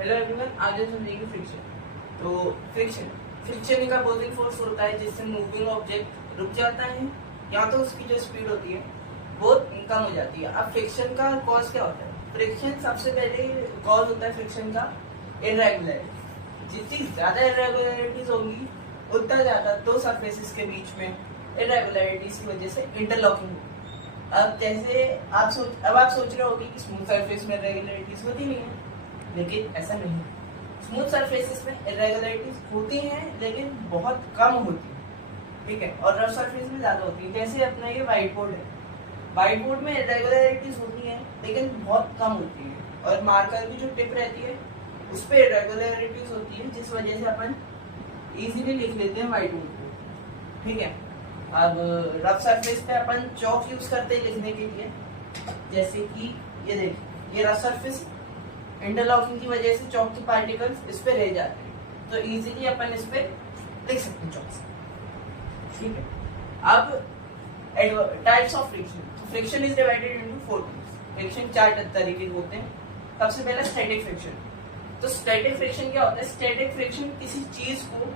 Hello everyone, आज हम समझेंगे फ्रिक्शन। तो फ्रिक्शन एक अपोजिंग फोर्स होता है जिससे मूविंग ऑब्जेक्ट रुक जाता है या तो उसकी जो स्पीड होती है वो कम हो जाती है। अब फ्रिक्शन का कॉज क्या होता है? फ्रिक्शन सबसे पहले कॉज होता है फ्रिक्शन का इररेगुलरिटी। जितनी ज्यादा इररेगुलरिटीज होंगी उतना ज्यादा दो सरफेसेस के बीच में इररेगुलरिटीज की वजह से इंटरलॉकिंग होगी। अब जैसे आप सोच रहे होंगे कि स्मूथ सरफेस में इररेगुलरिटीज होती नहीं है, लेकिन ऐसा नहीं है। स्मूथ सरफेसेस में इररेगुलरिटीज होती हैं लेकिन बहुत कम होती है, ठीक है, और रफ सरफेस में ज्यादा होती है। जैसे अपना ये व्हाइट बोर्ड है, व्हाइट बोर्ड में इररेगुलरिटीज होती हैं लेकिन बहुत कम होती है, और मार्कर की जो टिप रहती है उस पर इररेगुलरिटीज होती है जिस वजह से अपन इजीली लिख लेते हैं व्हाइट बोर्ड को, ठीक है। अब रफ सरफेस पे अपन चॉक यूज करते हैं लिखने के लिए, जैसे कि ये देखिए, ये रफ सरफेस इंटरलॉकिंग की वजह से चॉक के पार्टिकल्स इस पे रह जाते हैं, तो इजीली अपन इस पे लिख सकते हैं चॉक से, ठीक है। अब types of friction. Friction is divided into 4 types. Friction 4 तरीके के होते हैं। सबसे पहला स्टैटिक फ्रिक्शन। तो स्टैटिक फ्रिक्शन क्या होता है? स्टैटिक फ्रिक्शन किसी चीज को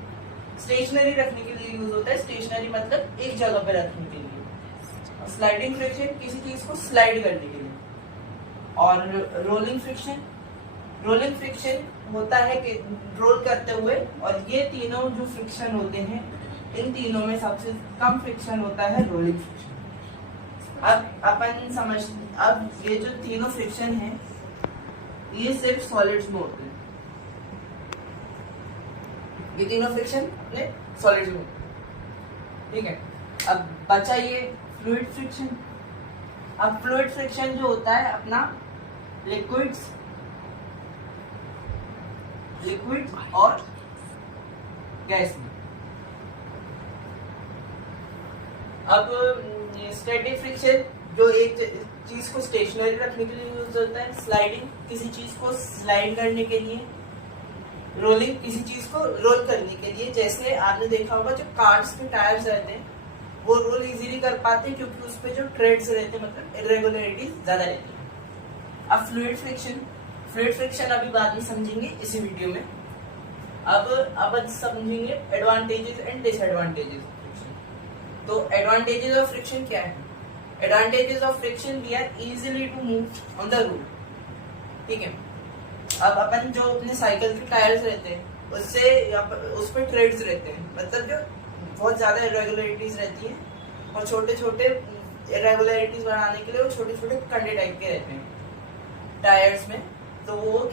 स्टेशनरी रखने के लिए यूज होता है। स्टेशनरी मतलब एक जगह पे रखने के लिए। स्लाइडिंग फ्रिक्शन किसी चीज को स्लाइड करने के लिए। और रोलिंग फ्रिक्शन होता है कि रोल करते हुए, और ये तीनों जो फ्रिक्शन होते हैं इन तीनों में सबसे कम फ्रिक्शन होता है रोलिंग फ्रिक्शन। अब ये जो तीनों फ्रिक्शन है ये सिर्फ सॉलिड्स में होते हैं। ये तीनों फ्रिक्शन अपने सॉलिड्स में होते हैं, ठीक है। अब बचा ये फ्लूइड फ्रिक्शन। अब फ्लूइड फ्रिक्शन जो होता है अपना लिक्विड्स और गैस में। अब स्टैटिक फ्रिक्शन जो एक चीज को स्टेशनरी रखने के लिए यूज होता है। स्लाइडिंग किसी चीज को स्लाइड करने के लिए। रोलिंग किसी चीज को रोल करने के लिए। जैसे आपने देखा होगा जो कार्स के टायर्स रहते हैं वो रोल इजीली कर पाते हैं क्योंकि उस पे जो थ्रेड्स रहते हैं, मतलब इरेगुलरिटीज ज्यादा रहती है। अब फ्लूइड फ्रिक्शन अभी बाद में समझेंगे इसी वीडियो में। अब समझेंगे advantages and disadvantages of friction. तो एडवांटेजेस ऑफ फ्रिक्शन क्या है? Advantages of friction, we are easily to move on the road, ठीक है। अब अपन जो अपने साइकिल के टायर्स रहते हैं उससे उस पर थ्रेड्स रहते हैं, मतलब जो बहुत ज्यादा इरेगुलरिटीज रहती है, और छोटे छोटे इरेगुलरिटीज बनाने के लिए वो छोटे छोटे कंडे टाइप के रहते हैं टायर्स में, तो वो